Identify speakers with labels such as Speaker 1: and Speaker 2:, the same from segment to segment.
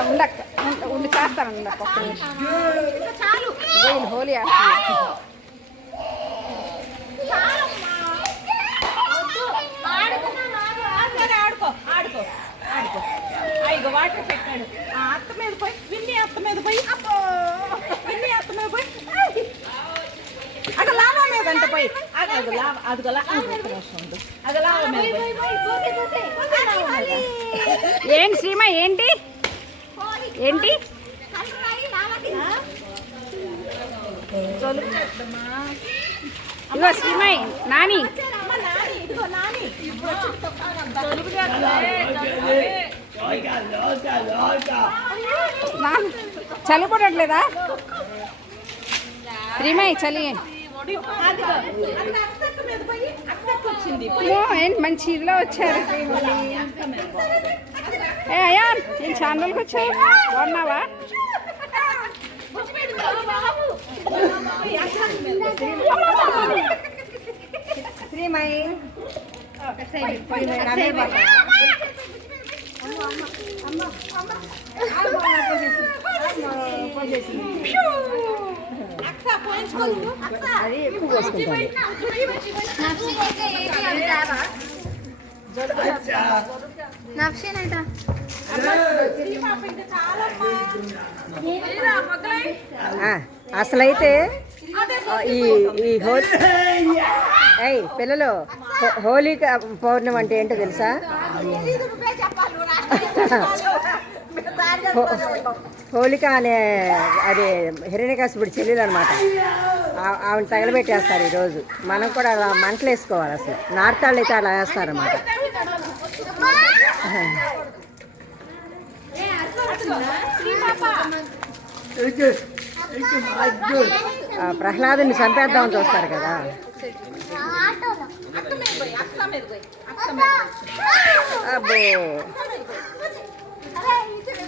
Speaker 1: ఉండక్క ఉండి చేస్తాను ఉండక్క ఒక్క నిమిషం
Speaker 2: చాలు
Speaker 1: వీళ్ళు హోలీ వేస్తున్నారు
Speaker 2: సరే ఆడుకో. ఆడుకో. ఆడుకో ఇక వాటర్ పెట్టాడు. ఆ అత్త మీద పోయి విన్ని అత్త మీద పోయి అబ్బో విన్ని అత్త మీద పోయి అక్కడ లావా మీద అంట పోయి.
Speaker 1: ఏంటి శ్రీమ ఏంటి ఏంటి. ఇదిగో శ్రీమయ్ నాని చలి పడట్లేదా శ్రీమయ్ చలి ఏంటి మంచి ఇదిలో వచ్చారు? ఏ అయ్యా నేను ఛానల్కి వచ్చావు? బాగున్నావా?
Speaker 2: శ్రీమయి.
Speaker 1: అది ఎక్కువ పోసుకుంటాను అసలైతే ఈ ఈ హోలీ ఏయ్ పిల్లలు హోలీ పౌర్ణమి అంటే ఏంటో తెలుసా? హోలిక అనే అది హిరణ్యకాశపుడి చెల్లెలు అనమాట ఆవిడ తగలబెట్టేస్తారు ఈరోజు. మనం కూడా అలా మంటలు వేసుకోవాలి అసలు. నార్తాళ్ళు అయితే అలా వేస్తారన్నమాట. అనమాట ప్రహ్లాదుని చంపేద్దామని చూస్తారు కదా. అబ్బో.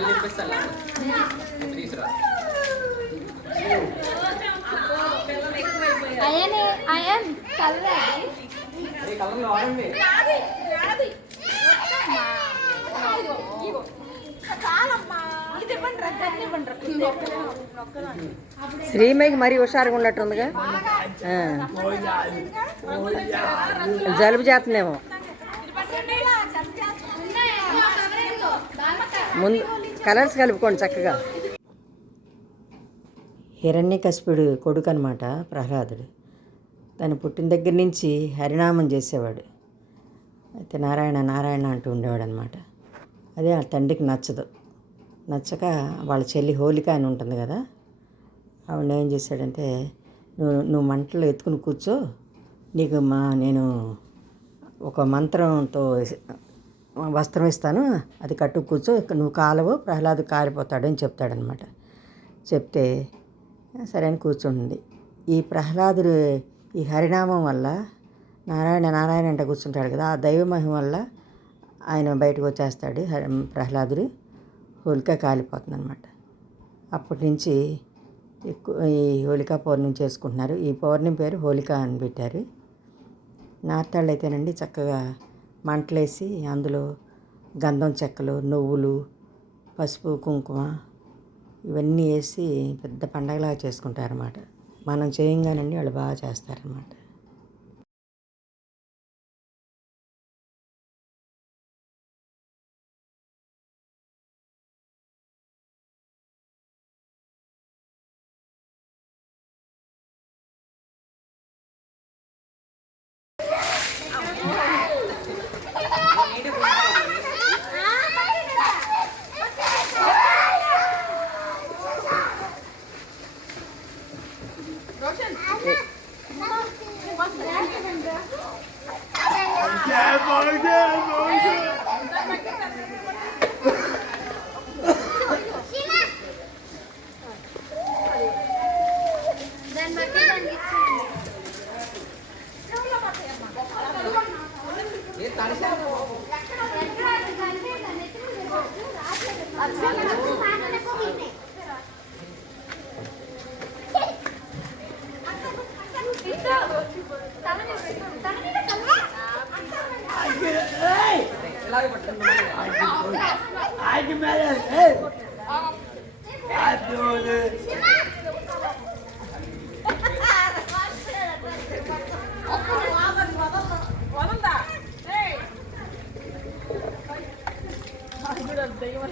Speaker 3: మళ్ళీ వినిపిస్తాను తీసురా.
Speaker 4: అయ్యన్ అయ్యన్ కలర్.
Speaker 1: మరీ హుషారుగా ఉన్నట్టుందిగా. ఆ. జలుబు చేస్తుందేమో. ముందు కలర్స్ కలుపుకోండి చక్కగా. హిరణ్యకశిపుడు కొడుకు అనమాట ప్రహ్లాదుడు. తను పుట్టిన దగ్గర నుంచి హరినామం చేసేవాడు. అయితే నారాయణ నారాయణ అంటూ ఉండేవాడు అనమాట అదే ఆ తండ్రికి నచ్చదు. నచ్చక వాళ్ళ చెల్లి హోలిక అని ఉంటుంది కదా ఆవిడ ఏం చేశాడంటే నువ్వు నువ్వు మంటలు ఎత్తుకుని కూర్చో నీకు మా నేను ఒక మంత్రంతో వస్త్రం ఇస్తాను అది కట్టు కూర్చో నువ్వు కాలవు ప్రహ్లాదు కారిపోతాడు అని చెప్తాడనమాట. చెప్తే సరే అని కూర్చుంది ఈ ప్రహ్లాదుడు ఈ హరినామం వల్ల నారాయణ నారాయణ అంట కూర్చుంటాడు కదా ఆ దైవ మహిమ వల్ల ఆయన బయటకు వచ్చేస్తాడు హరి ప్రహ్లాదుడు హోలిక కాలిపోతుంది అనమాట అప్పటి నుంచి ఎక్కువ ఈ హోలికా పౌర్ణమి చేసుకుంటున్నారు. ఈ పౌర్ణమి పేరు హోలిక అని పెట్టారు. నార్తాళ్ళు అయితేనండి చక్కగా మంటలేసి అందులో గంధం చెక్కలు నువ్వులు పసుపు కుంకుమ ఇవన్నీ వేసి పెద్ద పండగలాగా చేసుకుంటారన్నమాట. మనం చేయంగానండి వాళ్ళు బాగా చేస్తారన్నమాట.
Speaker 3: ఇలాగే పట్టండి
Speaker 2: వదలదా ఏయ్. అదిగో దెయ్యం.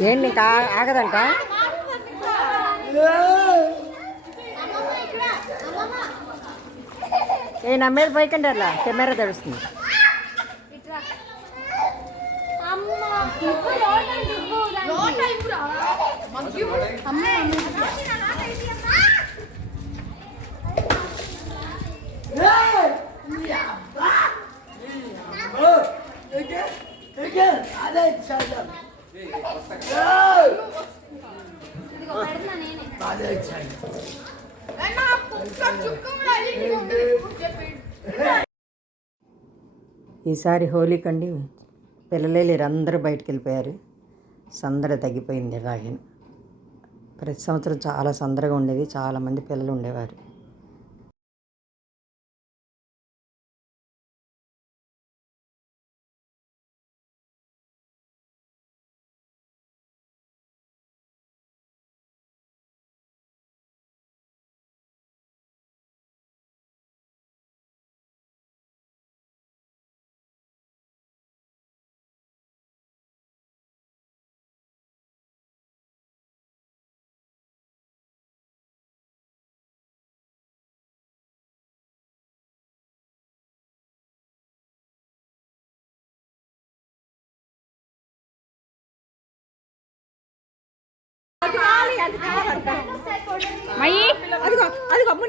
Speaker 1: ఏం ఏంటి నీకు ఆగదంట? ఏ నా మీద పోయికండి అట్లా. కెమెరా తెలుస్తుంది ఈసారి హోలీ కండి పిల్లలే లేరు అందరూ బయటకు వెళ్ళిపోయారు. సందడి తగ్గిపోయింది రాగిన ప్రతి సంవత్సరం చాలా సందడిగా ఉండేది చాలామంది పిల్లలు ఉండేవారు.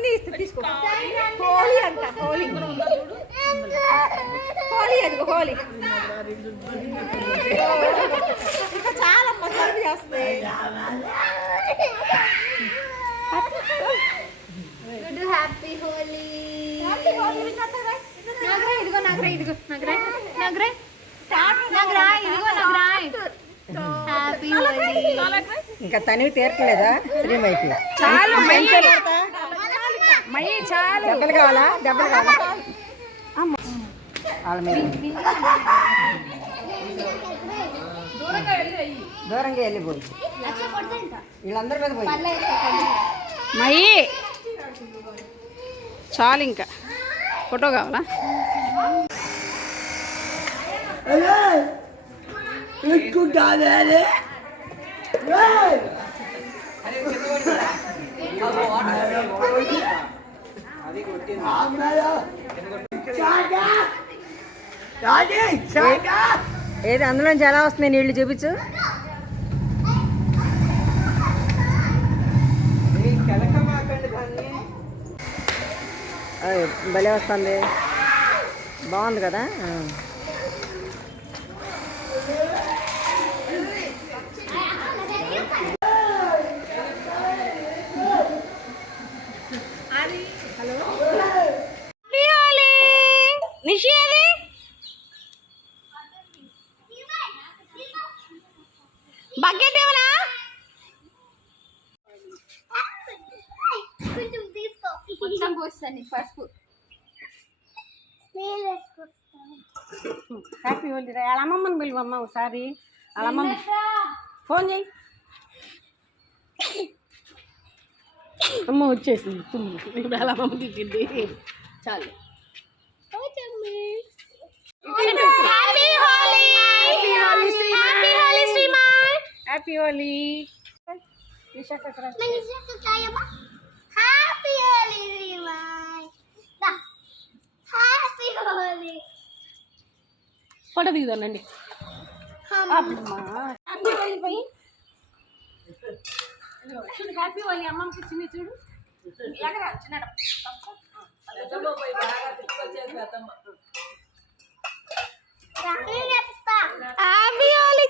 Speaker 2: మున్ని ఇస్తే తీసుకో. హోలీ అంట హోలీ. హోలీ అదిగో హోలీ. ఇంకా చాలా మసాలా చేస్తాయి
Speaker 4: హ్యాపీ హోలీ. నాగరా ఇదిగో నాగరా ఇదిగో నాగరా నాగరా నాగరా ఇదిగో నాగరా హ్యాపీ హోలీ.
Speaker 1: ఇంకా తనివి తీరట్లేదా? శ్రీమైకి.
Speaker 2: చాలు
Speaker 1: పెడతా.
Speaker 2: మయ్యి చాలు.
Speaker 1: దెబ్బలు కావాలా? దెబ్బలు కావాలా? వాళ్ళ మీద. దూరంగా వెళ్ళిపోయి వీళ్ళందరి మీద పోయి.
Speaker 2: మయ్యి చాలు ఇంకా. ఫోటో కావాలా?
Speaker 3: అది కొట్టింది
Speaker 1: ఏది అందులోంచి ఎలా వస్తుంది నీళ్ళు చూపించు. అయ్, భలే వస్తుంది. బాగుంది కదా ఆ.
Speaker 2: నిషి అది బకెట్ ఏమన్నా
Speaker 4: కొంచెం తీసుకో మొత్తం పోస్తాను పసుపు
Speaker 2: హ్యాపీ హోలీ రా వాళ్ళ అమ్మమ్మని పిలువమ్మ ఒకసారి వాళ్ళ అమ్మమ్మ ఫోన్ చేయి అమ్మ వచ్చేసింది తుమ్ము ఇప్పుడు వాళ్ళ అమ్మమ్మ తిట్టింది చాలు
Speaker 4: కొంచెం happy Holi happy Holi happy Holi Shriman
Speaker 2: happy Holi
Speaker 5: Happy Holi, Rimai. Happy Holi.
Speaker 2: Photo దిగుదానండి happy Holi పోయి చూడు హ్యాపీ హోలీ అమ్మమ్మకి చిన్ని చూడు. ఎగరా చిన్నాడు.
Speaker 4: హ్యాపీ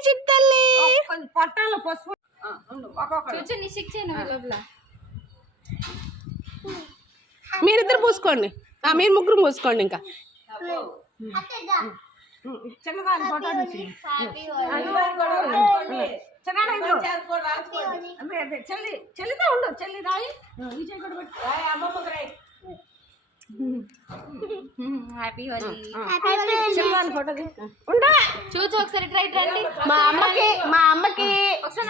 Speaker 4: చిట్టల్లి
Speaker 2: పొట్టాలు పసుపు.
Speaker 4: చూచు లోపల.
Speaker 2: మీరిద్దరు పూసుకోండి. ఆ, మీరు ముగ్గురు పూసుకోండి ఇంకా. చెల్లితో ఉండు చెల్లి రాయి. కూడా పెట్టు.
Speaker 4: హ్యాపీ హోలీ.
Speaker 2: ఉండు.
Speaker 4: చూచు ఒకసారి ట్రై రండి
Speaker 2: మా అమ్మకి మా అమ్మకి
Speaker 4: ఒకసారి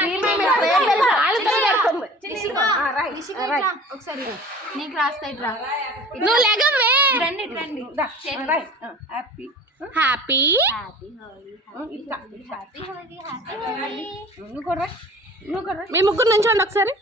Speaker 4: నాకు రాస్తాయి రా.
Speaker 2: నువ్వు లెగవే
Speaker 4: రండి రండి.
Speaker 2: హ్యాపీ
Speaker 4: హ్యాపీ
Speaker 2: హ్యాపీ ఇంకా
Speaker 4: హ్యాపీ హోలీ హ్యాపీ హోలీ
Speaker 2: నువ్వు కూడా రాయ్. నువ్వు కూడా రాయ్. మీ ముగ్గురు నుంచోండి ఒకసారి.